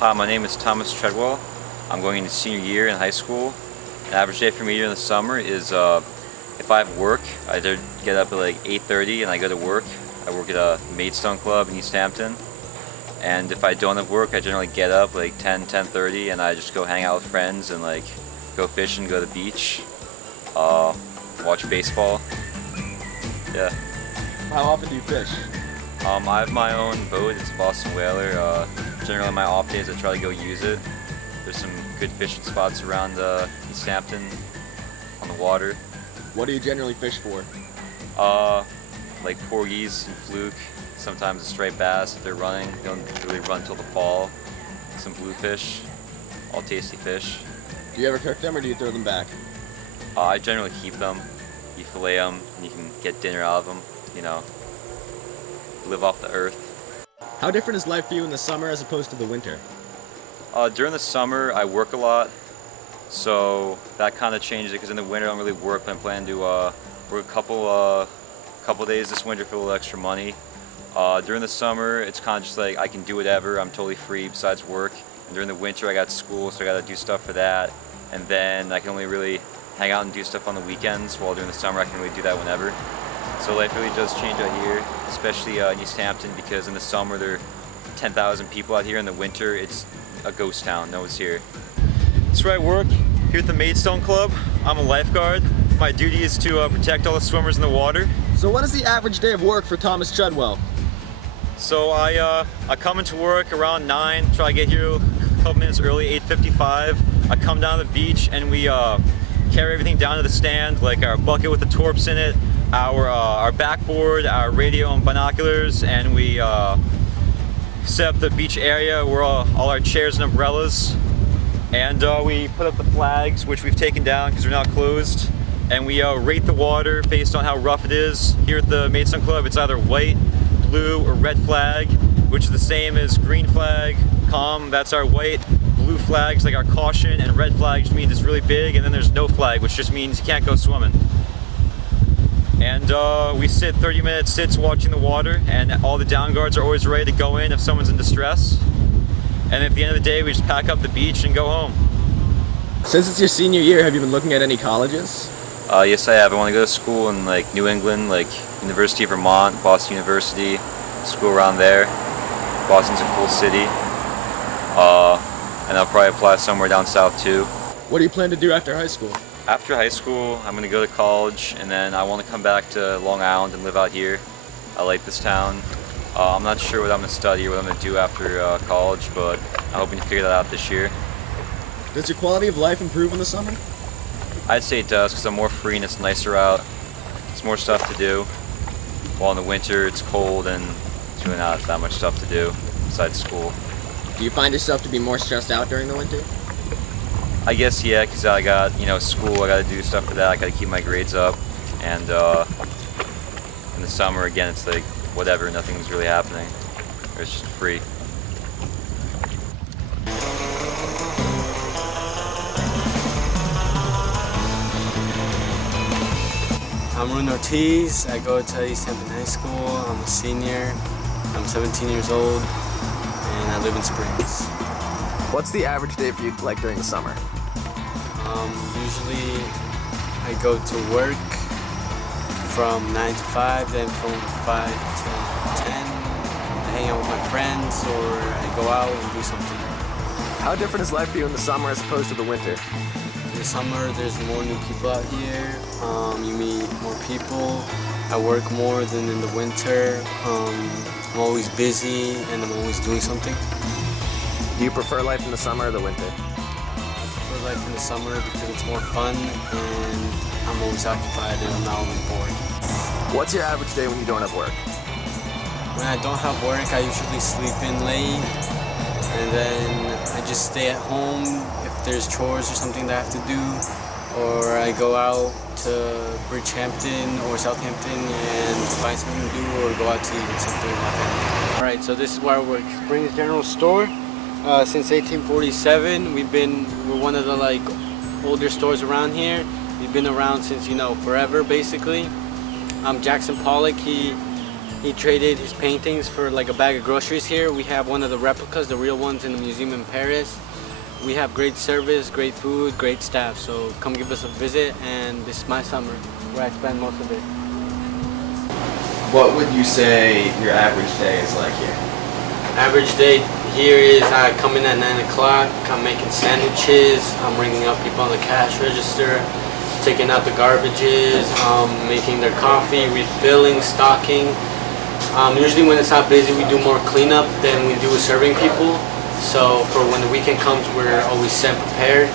Hi, my name is Thomas Treadwell. I'm going into senior year in high school. An average day for me during the summer is if I have work, I either get up at like 8:30 and I go to work. I work at a Maidstone club in East Hampton. And if I don't have work, I generally get up like 10:30 and I just go hang out with friends and like go fishing, go to the beach, watch baseball. Yeah. How often do you fish? I have my own boat. It's a Boston Whaler. Generally, on my off days, I try to go use it. There's some good fishing spots around East Hampton on the water. What do you generally fish for? Like porgies and fluke. Sometimes a striped bass if they're running. They don't really run till the fall. Some bluefish. All tasty fish. Do you ever cook them or do you throw them back? I generally keep them. You fillet them and you can get dinner out of them. You know, live off the earth. How different is life for you in the summer as opposed to the winter? During the summer, I work a lot, so that kind of changes it because in the winter I don't really work, but I'm planning to work a couple days this winter for a little extra money. During the summer, it's kind of just like I can do whatever. I'm totally free besides work. And during the winter, I got school, so I got to do stuff for that. And then I can only really hang out and do stuff on the weekends, while during the summer I can really do that whenever. So life really does change out here, especially in East Hampton, because in the summer there are 10,000 people out here. In the winter, it's a ghost town. No one's here. That's where I work, here at the Maidstone Club. I'm a lifeguard. My duty is to protect all the swimmers in the water. So what is the average day of work for Thomas Treadwell? So I come into work around 9, try to get here a couple minutes early, 8:55. I come down to the beach and we carry everything down to the stand, like our bucket with the torps in it, our backboard, our radio and binoculars, and we set up the beach area where all our chairs and umbrellas, and we put up the flags, which we've taken down because they're not closed, and we rate the water based on how rough it is. Here at the Maidstone Club, it's either white, blue, or red flag, which is the same as green flag, calm, that's our white. Blue flags like our caution, and red flag just means it's really big, and then there's no flag, which just means you can't go swimming. And we sit 30-minute sits watching the water, and all the down guards are always ready to go in if someone's in distress. And at the end of the day, we just pack up the beach and go home. Since it's your senior year, have you been looking at any colleges? Yes, I have. I want to go to school in like New England, like University of Vermont, Boston University, school around there. Boston's a cool city. And I'll probably apply somewhere down south too. What do you plan to do after high school? After high school, I'm going to go to college, and then I want to come back to Long Island and live out here. I like this town. I'm not sure what I'm going to study or what I'm going to do after college, but I'm hoping to figure that out this year. Does your quality of life improve in the summer? I'd say it does, because I'm more free and it's nicer out. There's more stuff to do. While in the winter, it's cold and there's really not that much stuff to do besides school. Do you find yourself to be more stressed out during the winter? I guess, yeah, because I got, school, I got to do stuff for that, I got to keep my grades up, and in the summer, again, it's like, whatever, nothing's really happening, it's just free. I'm Rune Ortiz, I go to East Hampton High School, I'm a senior, I'm 17 years old, and I live in Springs. What's the average day for you like during the summer? Usually I go to work from 9 to 5, then from 5 to 10, I hang out with my friends or I go out and do something. How different is life for you in the summer as opposed to the winter? In the summer there's more new people out here, you meet more people, I work more than in the winter, I'm always busy and I'm always doing something. Do you prefer life in the summer or the winter? I prefer life in the summer because it's more fun and I'm always occupied and I'm not always bored. What's your average day when you don't have work? When I don't have work, I usually sleep in late and then I just stay at home if there's chores or something that I have to do, or I go out to Bridgehampton or Southampton and find something to do or go out to eat or something with my family. Alright, so this is where I work, Springs General Store. Since 1847, we're one of the older stores around here. We've been around since forever basically. Jackson Pollock, he He traded his paintings for like a bag of groceries here. We have one of the replicas, the real ones in the museum in Paris. We have great service, great food, great staff. So come give us a visit, and this is my summer where I spend most of it. What would you say your average day is like here? Average day here is I come in at 9 o'clock, I'm making sandwiches, I'm ringing up people on the cash register, taking out the garbages, making their coffee, refilling, stocking. Usually when it's not busy, we do more cleanup than we do with serving people. So for when the weekend comes, we're always set prepared.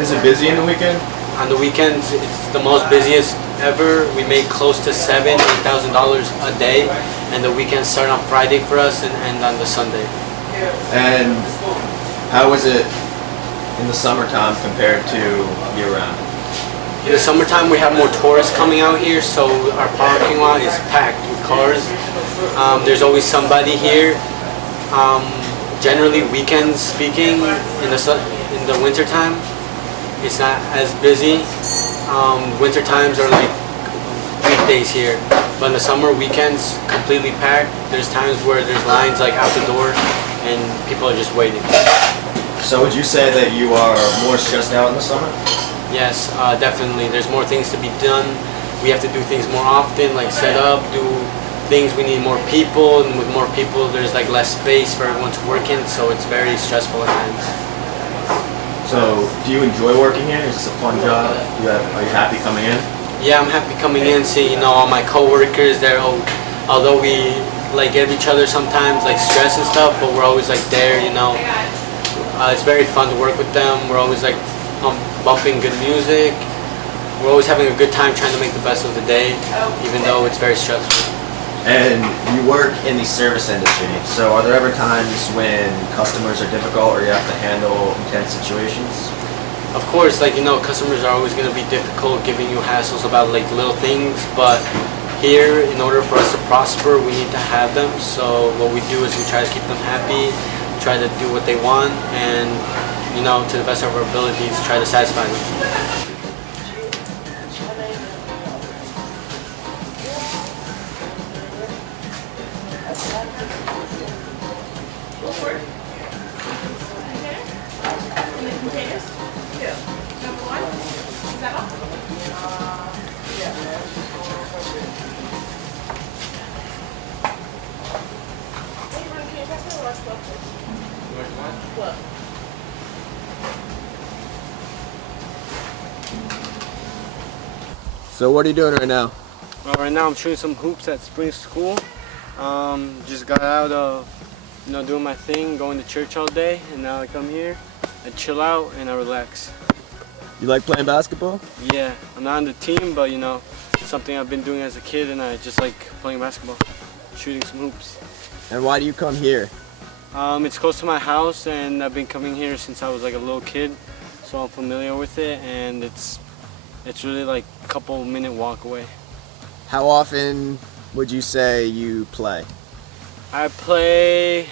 Is it busy in the weekend? On the weekends, it's the most busiest ever. We make close to $8,000 a day, and the weekends start on Friday for us and end on the Sunday. And how is it in the summertime compared to year-round? In the summertime, we have more tourists coming out here, so our parking lot is packed with cars. There's always somebody here. Generally, weekends speaking, in the wintertime, it's not as busy. Winter times are like weekdays here, but in the summer, weekends completely packed. There's times where there's lines like out the door, and people are just waiting. So would you say that you are more stressed out in the summer? Yes, definitely. There's more things to be done. We have to do things more often, like set up, do things. We need more people, and with more people, there's like less space for everyone to work in, so it's very stressful at times. So do you enjoy working here? Is this a fun job? Are you happy coming in? Yeah, I'm happy coming in, seeing all my coworkers. Although we like give each other sometimes like stress and stuff, but we're always like there. It's very fun to work with them. We're always like bumping good music. We're always having a good time trying to make the best of the day, even though it's very stressful. And you work in the service industry, so are there ever times when customers are difficult or you have to handle intense situations? Of course, customers are always going to be difficult, giving you hassles about like little things, but here, in order for us to prosper, we need to have them. So what we do is we try to keep them happy, try to do what they want, and to the best of our abilities, try to satisfy them. So what are you doing right now? Well, right now I'm shooting some hoops at spring school. Just got out of doing my thing, going to church all day, and now I come here, I chill out and I relax. You like playing basketball? Yeah, I'm not on the team, but it's something I've been doing as a kid, and I just like playing basketball, shooting some hoops. And why do you come here? It's close to my house, and I've been coming here since I was like a little kid, so I'm familiar with it, and it's really like a couple-minute walk away. How often would you say you play? I play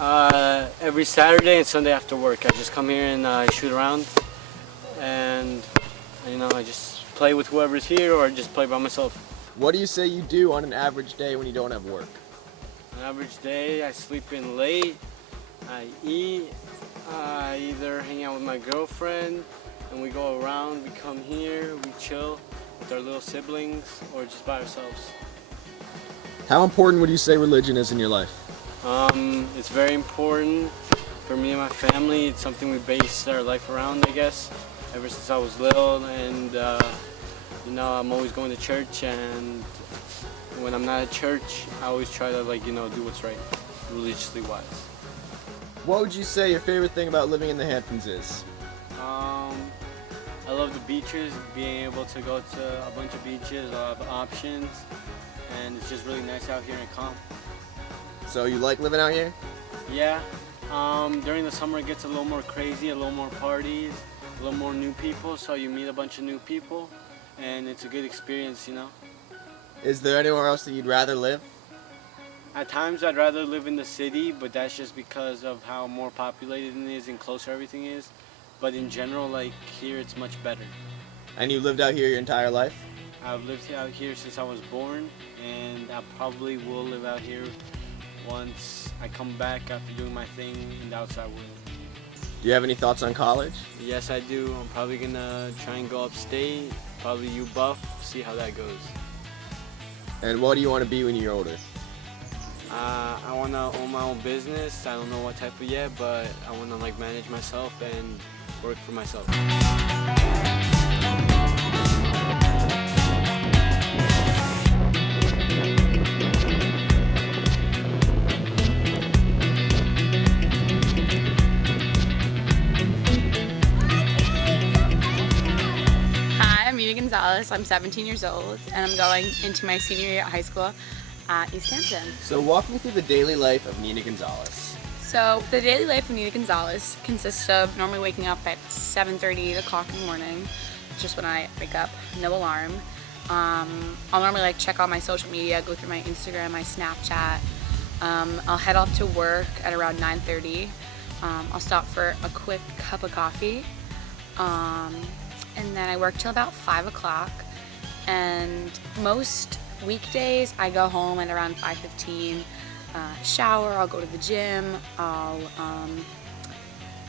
every Saturday and Sunday after work. I just come here and I shoot around, and I just play with whoever's here, or I just play by myself. What do you say you do on an average day when you don't have work? An average day, I sleep in late, I eat, I either hang out with my girlfriend, and we go around, we come here, we chill with our little siblings, or just by ourselves. How important would you say religion is in your life? It's very important for me and my family. It's something we base our life around, I guess, ever since I was little, and I'm always going to church, and when I'm not at church, I always try to do what's right, religiously wise. What would you say your favorite thing about living in the Hamptons is? I love the beaches, being able to go to a bunch of beaches, a lot of options, and it's just really nice out here and calm. So you like living out here? Yeah. During the summer it gets a little more crazy, a little more parties, a little more new people, so you meet a bunch of new people, and it's a good experience, Is there anywhere else that you'd rather live? At times I'd rather live in the city, but that's just because of how more populated it is and closer everything is. But in general, here it's much better. And you lived out here your entire life? I've lived out here since I was born, and I probably will live out here once I come back after doing my thing in the outside world. Do you have any thoughts on college? Yes, I do. I'm probably gonna try and go upstate, probably UBuff, see how that goes. And what do you want to be when you're older? I want to own my own business. I don't know what type of yet, but I want to like manage myself and work for myself. Hi, I'm Mina Gonzalez. I'm 17 years old and I'm going into my senior year at high school at East Hampton. So walk me through the daily life of Nina Gonzalez. So the daily life of Nina Gonzalez consists of normally waking up at 7:30, 8 o'clock in the morning, just when I wake up, no alarm. I'll normally like check all my social media, go through my Instagram, my Snapchat. I'll head off to work at around 9:30. I'll stop for a quick cup of coffee. And then I work till about 5 o'clock. And most weekdays I go home at around 5:15. Shower, I'll go to the gym, I'll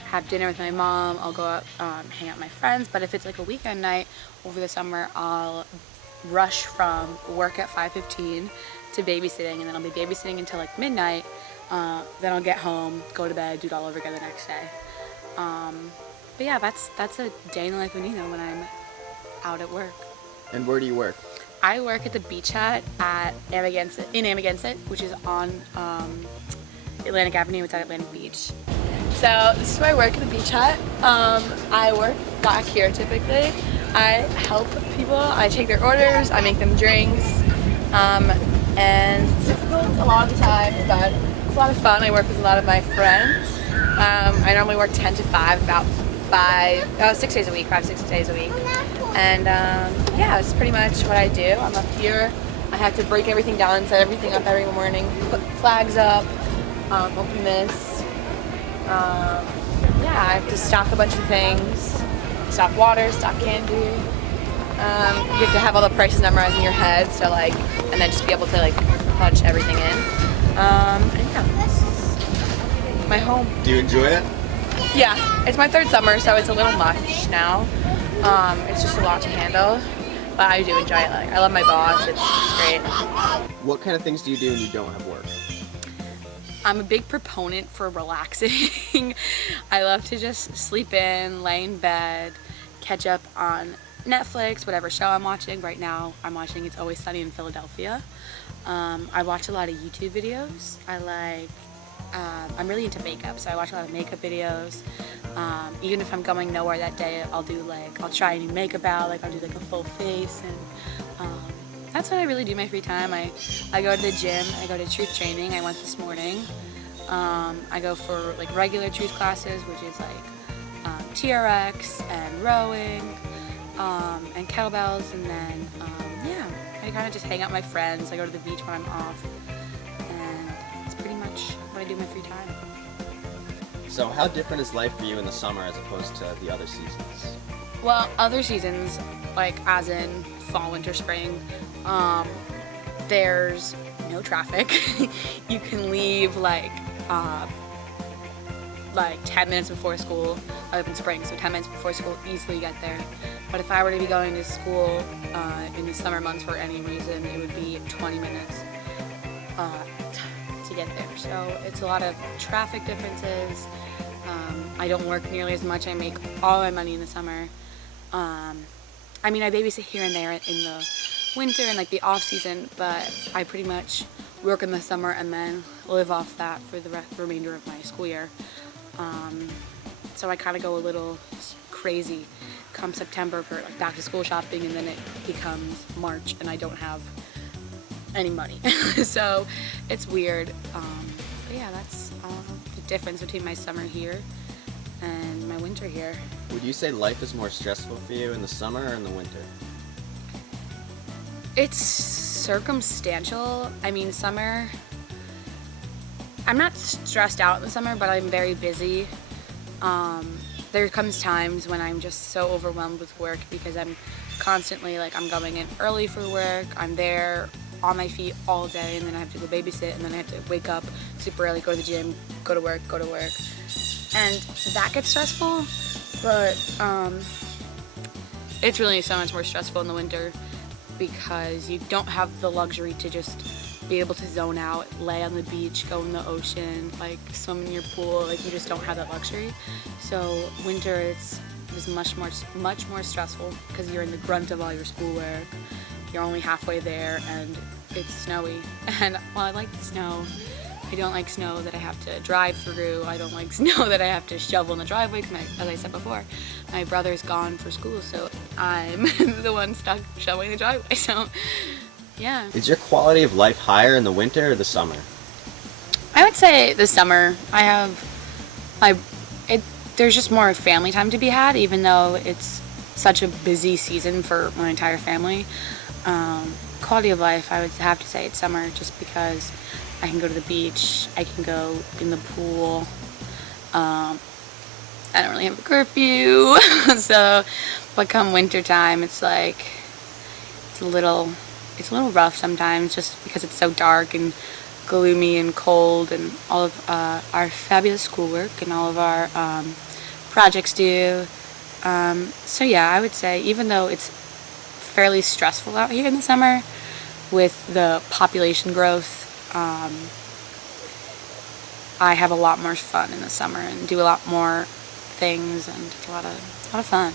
have dinner with my mom, I'll go out, hang out with my friends. But if it's like a weekend night over the summer, I'll rush from work at 5:15 to babysitting, and then I'll be babysitting until like midnight. Then I'll get home, go to bed, do it all over again the next day. But yeah, that's a day in the life of Nina when I'm out at work. And where do you work? I work at the Beach Hut in Amagansett, which is on Atlantic Avenue. It's at Atlantic Beach. So this is where I work at the Beach Hut. I work back here typically. I help people. I take their orders. I make them drinks. And it's difficult a lot of the time, but it's a lot of fun. I work with a lot of my friends. I normally work 10 to 5, about 6 days a week, 6 days a week. And yeah, that's pretty much what I do. I'm up here. I have to break everything down, set everything up every morning, put flags up, open this. Yeah, I have to stock a bunch of things, stock water, stock candy. You have to have all the prices memorized in your head, so like, and then just be able to like punch everything in. And yeah, this is my home. Do you enjoy it? Yeah, it's my 3rd summer, so it's a little much now. It's just a lot to handle, but I do enjoy it. Like, I love my boss. It's great. What kind of things do you do when you don't have work? I'm a big proponent for relaxing. I love to just sleep in, lay in bed, catch up on Netflix, whatever show I'm watching. Right now, I'm watching It's Always Sunny in Philadelphia. I watch a lot of YouTube videos. I'm really into makeup, so I watch a lot of makeup videos. Even if I'm going nowhere that day, I'll try a new makeup out, I'll do like a full face, and that's what I really do in my free time. I go to the gym, I go to truth training. I went this morning. I go for like regular truth classes, which is like TRX and rowing and kettlebells, and then yeah, I kind of just hang out with my friends. I go to the beach when I'm off, and it's pretty much what I do in my free time. So how different is life for you in the summer as opposed to the other seasons? Well, other seasons, like as in fall, winter, spring, there's no traffic. You can leave like 10 minutes before school. I live in spring, so 10 minutes before school, easily get there. But if I were to be going to school in the summer months for any reason, it would be 20 minutes to get there. So it's a lot of traffic differences. I don't work nearly as much. I make all my money in the summer. I mean, I babysit here and there in the winter and like the off season, but I pretty much work in the summer and then live off that for the remainder of my school year. So I kind of go a little crazy come September for like back to school shopping, and then it becomes March and I don't have any money. So it's weird. But yeah, that's the difference between my summer here and my winter here. Would you say life is more stressful for you in the summer or in the winter? It's circumstantial. I mean, summer, I'm not stressed out in the summer, but I'm very busy. There comes times when I'm just so overwhelmed with work because I'm constantly, like, I'm going in early for work, I'm there on my feet all day, and then I have to go babysit, and then I have to wake up super early, go to the gym, go to work, and that gets stressful. But it's really so much more stressful in the winter because you don't have the luxury to just be able to zone out, lay on the beach, go in the ocean, like swim in your pool. Like, you just don't have that luxury. So winter is much more stressful because you're in the grunt of all your schoolwork. You're only halfway there, and it's snowy. And while I like the snow, I don't like snow that I have to drive through. I don't like snow that I have to shovel in the driveway because, as I said before, my brother's gone for school, so I'm the one stuck shoveling the driveway. So, yeah. Is your quality of life higher in the winter or the summer? I would say the summer. There's just more family time to be had, even though it's such a busy season for my entire family. Quality of life, I would have to say it's summer, just because I can go to the beach, I can go in the pool. I don't really have a curfew, so, but come winter time, it's like, it's a little rough sometimes, just because it's so dark and gloomy and cold, and all of our fabulous schoolwork and all of our projects due. So yeah, I would say, even though it's fairly stressful out here in the summer with the population growth, I have a lot more fun in the summer and do a lot more things, and it's a lot of fun.